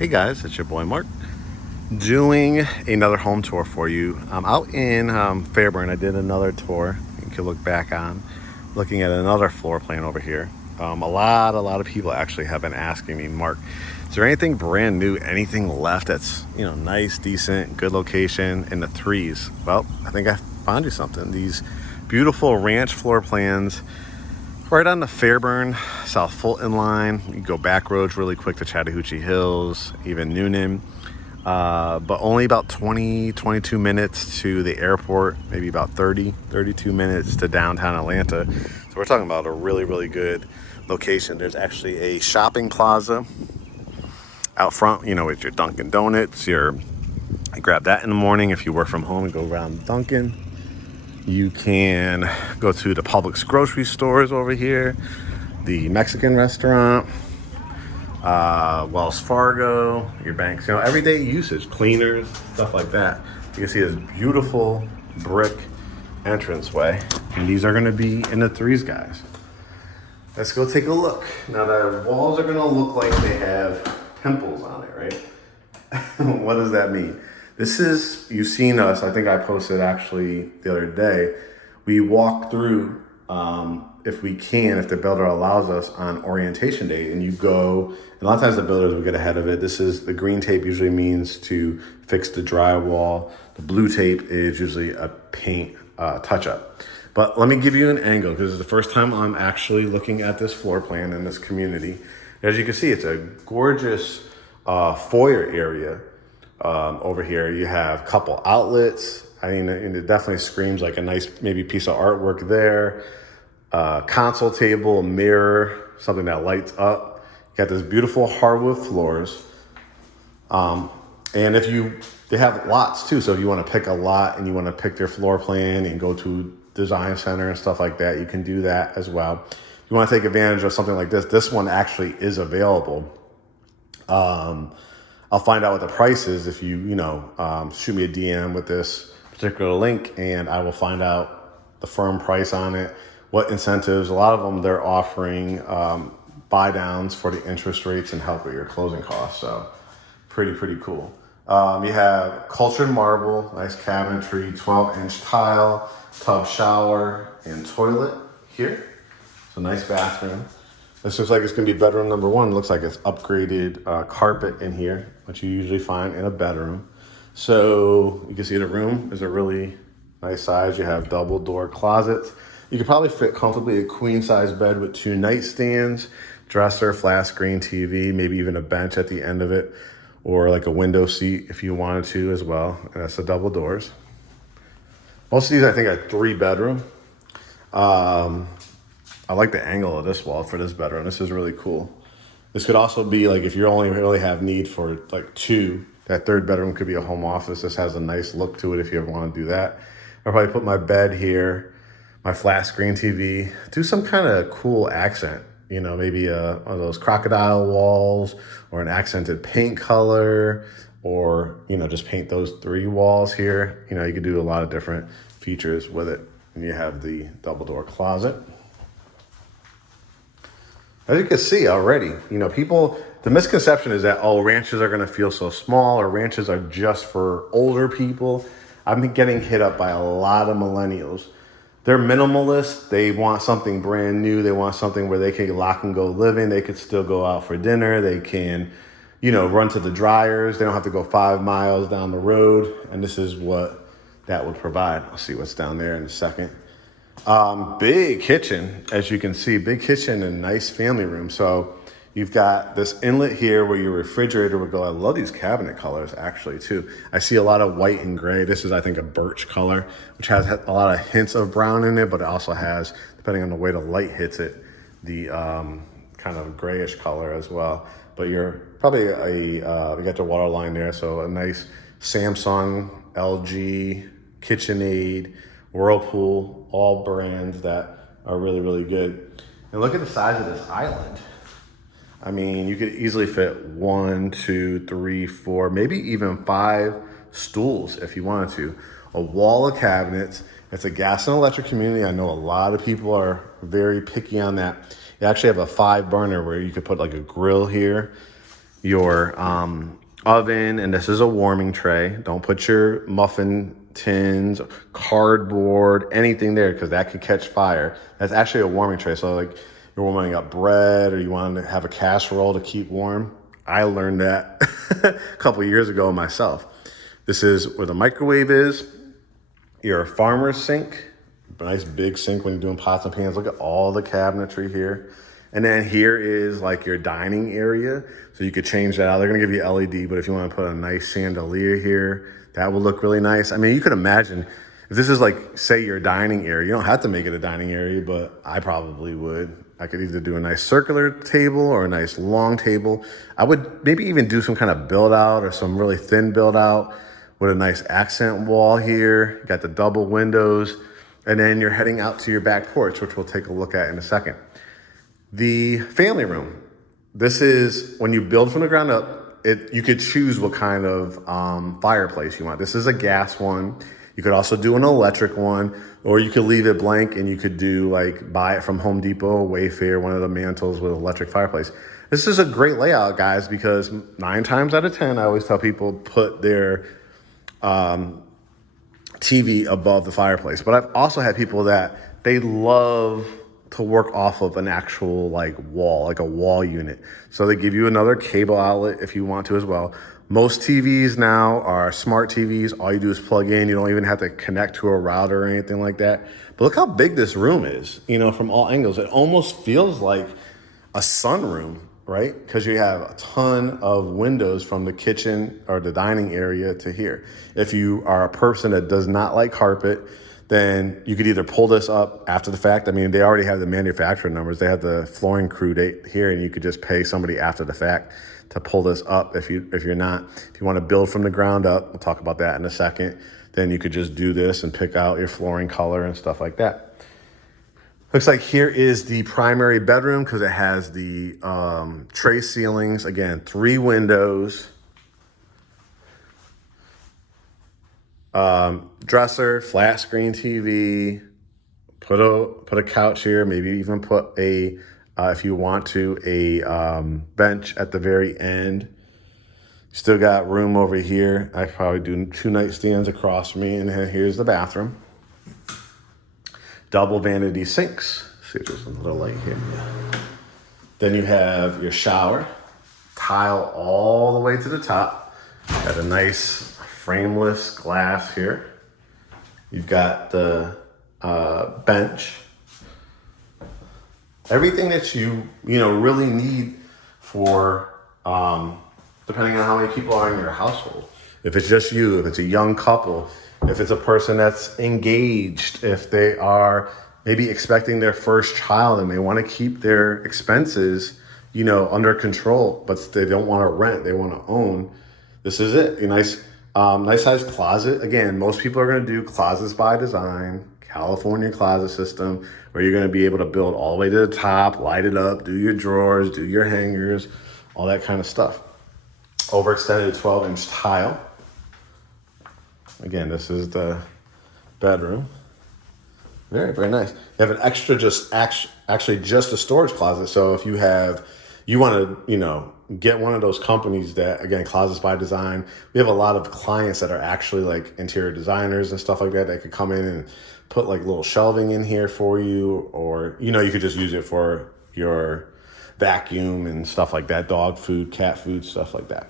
Hey guys, it's your boy Mark doing another home tour for you. I'm out in Fairburn. I did another tour you can look back on, looking at another floor plan over here. A lot of people actually have been asking me, Mark, is there anything brand new, anything left that's nice, decent, good location in the threes? Well, I think I found you something. These beautiful ranch floor plans right on the Fairburn, South Fulton line. You go back roads really quick to Chattahoochee Hills, even Noonan. But only about 22 minutes to the airport, maybe about 32 minutes to downtown Atlanta. So we're talking about a really good location. There's actually a shopping plaza out front, with your Dunkin' Donuts. You grab that in the morning if you work from home and go around Dunkin'. You can go to the Publix grocery stores over here, the Mexican restaurant, Wells Fargo, your banks, everyday usage, cleaners, stuff like that. You can see this beautiful brick entranceway, and these are going to be in the threes, guys. Let's go take a look. Now the walls are going to look like they have pimples on it, right? What does that mean? This is, you've seen us, I think I posted actually the other day, we walk through, if we can, if the builder allows us, on orientation day, and you go, and a lot of times the builders will get ahead of it. This is, the green tape usually means to fix the drywall. The blue tape is usually a paint touch-up. But let me give you an angle, because it's the first time I'm actually looking at this floor plan in this community. As you can see, it's a gorgeous foyer area. Over here you have a couple outlets. I mean, it definitely screams like a nice maybe piece of artwork there. Console table, a mirror, something that lights up. You got this beautiful hardwood floors. And they have lots too. So if you want to pick a lot and you want to pick their floor plan and go to design center and stuff like that, you can do that as well. If you want to take advantage of something like this one actually is available. I'll find out what the price is if you shoot me a DM with this particular link, and I will find out the firm price on it, what incentives. A lot of them, they're offering buy downs for the interest rates and help with your closing costs. So pretty cool. You have cultured marble, nice cabinetry, 12-inch tile, tub, shower, and toilet here. So nice bathroom. This looks like it's going to be bedroom number one. It looks like it's upgraded carpet in here, which you usually find in a bedroom. So you can see the room is a really nice size. You have double door closets. You could probably fit comfortably a queen size bed with 2 nightstands, dresser, flat screen TV, maybe even a bench at the end of it, or like a window seat if you wanted to as well. And that's the double doors. Most of these I think are 3 bedroom. I like the angle of this wall for this bedroom. This is really cool. This could also be like if you only really have need for like 2, that third bedroom could be a home office. This has a nice look to it if you ever want to do that. I'll probably put my bed here, my flat screen TV, do some kind of cool accent, maybe one of those crocodile walls or an accented paint color, or, just paint those 3 walls here. You could do a lot of different features with it. And you have the double door closet. As you can see already, the misconception is that, ranches are going to feel so small, or ranches are just for older people. I've been getting hit up by a lot of millennials. They're minimalists. They want something brand new. They want something where they can lock and go living. They could still go out for dinner. They can, run to the dryers. They don't have to go 5 miles down the road. And this is what that would provide. I'll see what's down there in a second. Big kitchen, as you can see, big kitchen and nice family room. So you've got this inlet here where your refrigerator would go. I love these cabinet colors actually too. I see a lot of white and gray. This is, I think, a birch color, which has a lot of hints of brown in it, but it also has, depending on the way the light hits it, the kind of grayish color as well. But you're probably you got the water line there. So a nice Samsung, LG, KitchenAid, Whirlpool, all brands that are really good. And look at the size of this island. I mean, you could easily fit 1, 2, 3, 4, maybe even 5 stools if you wanted to. A wall of cabinets. It's a gas and electric community. I know a lot of people are very picky on that. You actually have a 5 burner where you could put like a grill here. your oven, and this is a warming tray. Don't put your muffin tins, cardboard, anything there, because that could catch fire. That's actually a warming tray. So like you're warming up bread, or you want to have a casserole to keep warm. I learned that a couple years ago myself. This is where the microwave is. Your farmer's sink, a nice big sink when you're doing pots and pans. Look at all the cabinetry here. And then here is like your dining area. So you could change that out. They're gonna give you LED, but if you wanna put a nice chandelier here, that would look really nice. I mean, you could imagine if this is like, say your dining area, you don't have to make it a dining area, but I probably would. I could either do a nice circular table or a nice long table. I would maybe even do some kind of build out or some really thin build out with a nice accent wall here. Got the double windows, and then you're heading out to your back porch, which we'll take a look at in a second. The family room. This is when you build from the ground up, you could choose what kind of fireplace you want. This is a gas one. You could also do an electric one, or you could leave it blank and you could do like buy it from Home Depot, Wayfair, one of the mantles with electric fireplace. This is a great layout, guys, because 9 times out of 10, I always tell people put their TV above the fireplace. But I've also had people that they love to work off of an actual like wall, like a wall unit. So they give you another cable outlet if you want to as well. Most TVs now are smart TVs. All you do is plug in. You don't even have to connect to a router or anything like that. But look how big this room is, you know, from all angles. It almost feels like a sunroom, right? Because you have a ton of windows from the kitchen or the dining area to here. If you are a person that does not like carpet, then you could either pull this up after the fact. I mean, they already have the manufacturer numbers. They have the flooring crew date here, and you could just pay somebody after the fact to pull this up. If you want to build from the ground up, we'll talk about that in a second. Then you could just do this and pick out your flooring color and stuff like that. Looks like here is the primary bedroom because it has the tray ceilings. Again, 3 windows. Dresser, flat screen TV, put a couch here, maybe even put a, if you want to, a bench at the very end. Still got room over here. I probably do 2 nightstands across from me, and then here's the bathroom. Double vanity sinks. See if there's a little light here. Then you have your shower, tile all the way to the top. Got a nice frameless glass here. You've got the bench. Everything that you really need for depending on how many people are in your household. If it's just you, if it's a young couple, if it's a person that's engaged, if they are maybe expecting their first child and they want to keep their expenses, under control, but they don't want to rent, they want to own. This is it. A nice size closet. Again, most people are going to do closets by design, California closet system, where you're going to be able to build all the way to the top, light it up, do your drawers, do your hangers, all that kind of stuff. Overextended 12-inch tile. Again, this is the bedroom. Very, very nice. You have an extra, actually just a storage closet. So if you want to, get one of those companies that, again, Closets by Design. We have a lot of clients that are actually like interior designers and stuff like that. That could come in and put like little shelving in here for you, or, you could just use it for your vacuum and stuff like that, dog food, cat food, stuff like that.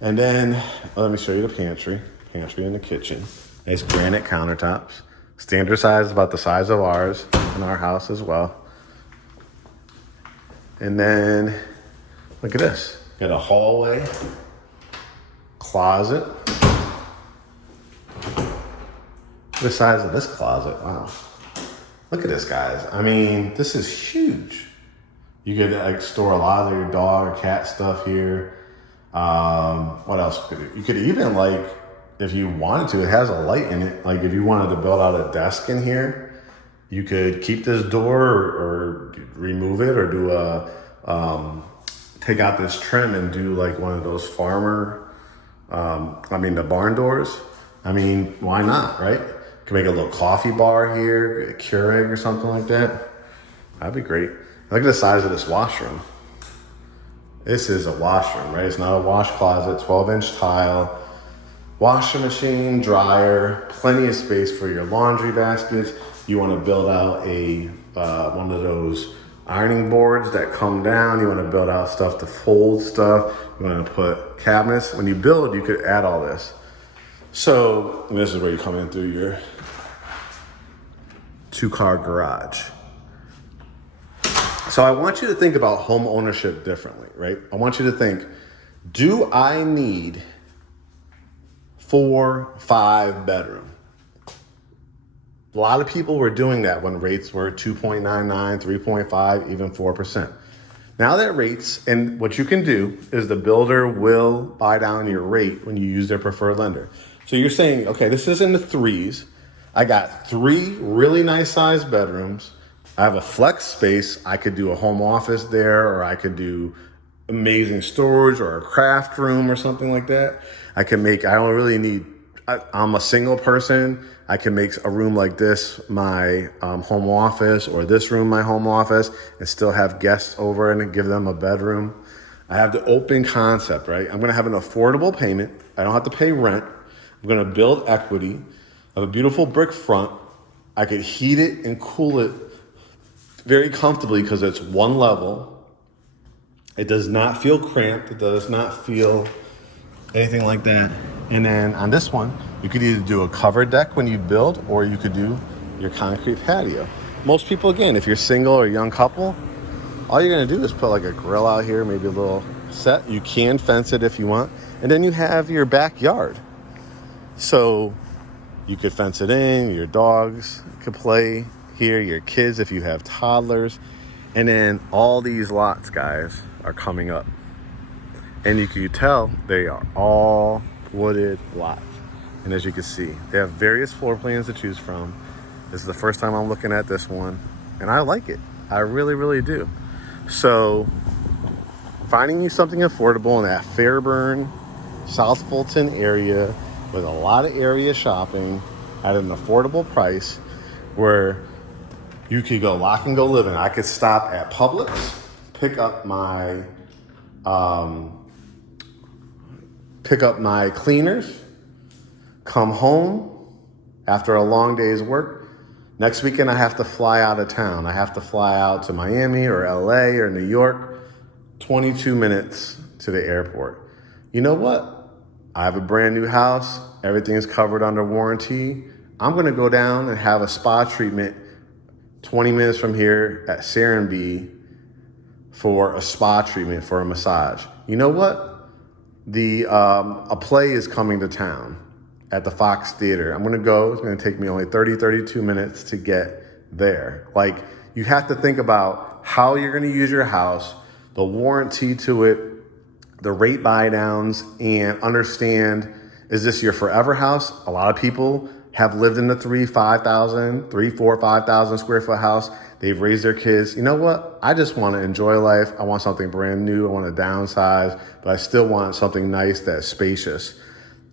And then let me show you the pantry in the kitchen. Nice granite countertops. Standard size, about the size of ours in our house as well. And then look at this. Got a hallway, closet. Look at the size of this closet. Wow. Look at this, guys. I mean, this is huge. You could store a lot of your dog or cat stuff here. What else you could even, like, if you wanted to, it has a light in it. Like if you wanted to build out a desk in here, you could keep this door or remove it, or do take out this trim and do like one of those the barn doors. I mean, why not, right? You can make a little coffee bar here, a Keurig or something like that. That'd be great. Look at the size of this washroom. This is a washroom, right? It's not a wash closet, 12-inch tile, washing machine, dryer, plenty of space for your laundry baskets. You want to build out a one of those ironing boards that come down. You want to build out stuff to fold stuff. You want to put cabinets. When you build, you could add all this. So this is where you come in through your 2-car garage. So I want you to think about home ownership differently, right? I want you to think, do I need 4, 5 bedroom? A lot of people were doing that when rates were 2.99, 3.5, even 4%. Now that rates, and what you can do is the builder will buy down your rate when you use their preferred lender. So you're saying, okay, this is in the 3s. I got 3 really nice sized bedrooms. I have a flex space. I could do a home office there, or I could do amazing storage or a craft room or something like that. I don't really need, I'm a single person. I can make a room like this my home office, or this room my home office, and still have guests over and give them a bedroom. I have the open concept, right? I'm gonna have an affordable payment. I don't have to pay rent. I'm gonna build equity. I have a beautiful brick front. I could heat it and cool it very comfortably because it's one level. It does not feel cramped. It does not feel anything like that. And then on this one, you could either do a covered deck when you build, or you could do your concrete patio. Most people, again, if you're single or a young couple, all you're gonna do is put like a grill out here, maybe a little set. You can fence it if you want. And then you have your backyard. So you could fence it in, your dogs could play here, your kids if you have toddlers. And then all these lots, guys, are coming up. And you can tell they are all wooded lots. And as you can see, they have various floor plans to choose from. This is the first time I'm looking at this one, and I like it. I really, really do. So finding you something affordable in that Fairburn, South Fulton area with a lot of area shopping at an affordable price where you could go lock and go living. I could stop at Publix, pick up my cleaners, come home after a long day's work. Next weekend, I have to fly out of town. I have to fly out to Miami or LA or New York, 22 minutes to the airport. You know what? I have a brand new house. Everything is covered under warranty. I'm gonna go down and have a spa treatment 20 minutes from here at Serenbe for a spa treatment, for a massage. You know what? A play is coming to town at the Fox Theater. I'm gonna go. It's gonna take me only 32 minutes to get there. Like, you have to think about how you're gonna use your house, the warranty to it, the rate buy downs, and understand, is this your forever house? A lot of people have lived in the 5,000 square foot house. They've raised their kids. You know what? I just want to enjoy life. I want something brand new. I want to downsize, but I still want something nice that's spacious.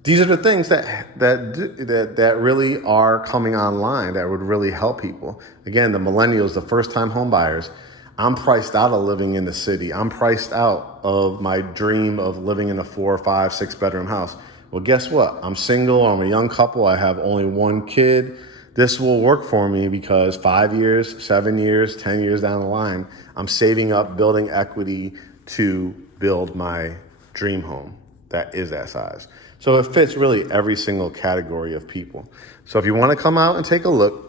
These are the things that really are coming online that would really help people. Again, the millennials, the first-time home buyers. I'm priced out of living in the city. I'm priced out of my dream of living in a 4, 5, 6 bedroom house. Well, guess what? I'm single. I'm a young couple. I have only one kid. This will work for me because 5 years, 7 years, 10 years down the line, I'm saving up, building equity to build my dream home that is that size. So it fits really every single category of people. So if you want to come out and take a look,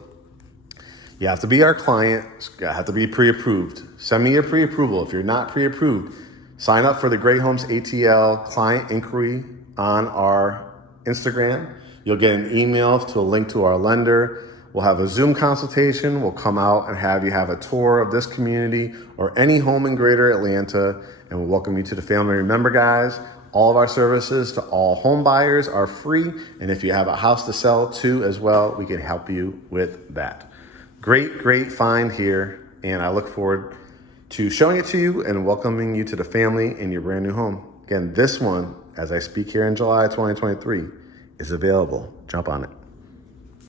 you have to be our client. You have to be pre-approved. Send me your pre-approval. If you're not pre-approved, sign up for the GreatHomesATL client inquiry on our Instagram. You'll get an email to a link to our lender. We'll have a Zoom consultation. We'll come out and have you have a tour of this community or any home in Greater Atlanta, and we'll welcome you to the family. Remember, guys, all of our services to all home buyers are free, and if you have a house to sell too as well, we can help you with that. Great find here, and I look forward to showing it to you and welcoming you to the family in your brand new home. Again, this one, as I speak here in July 2023, is available. Jump on it.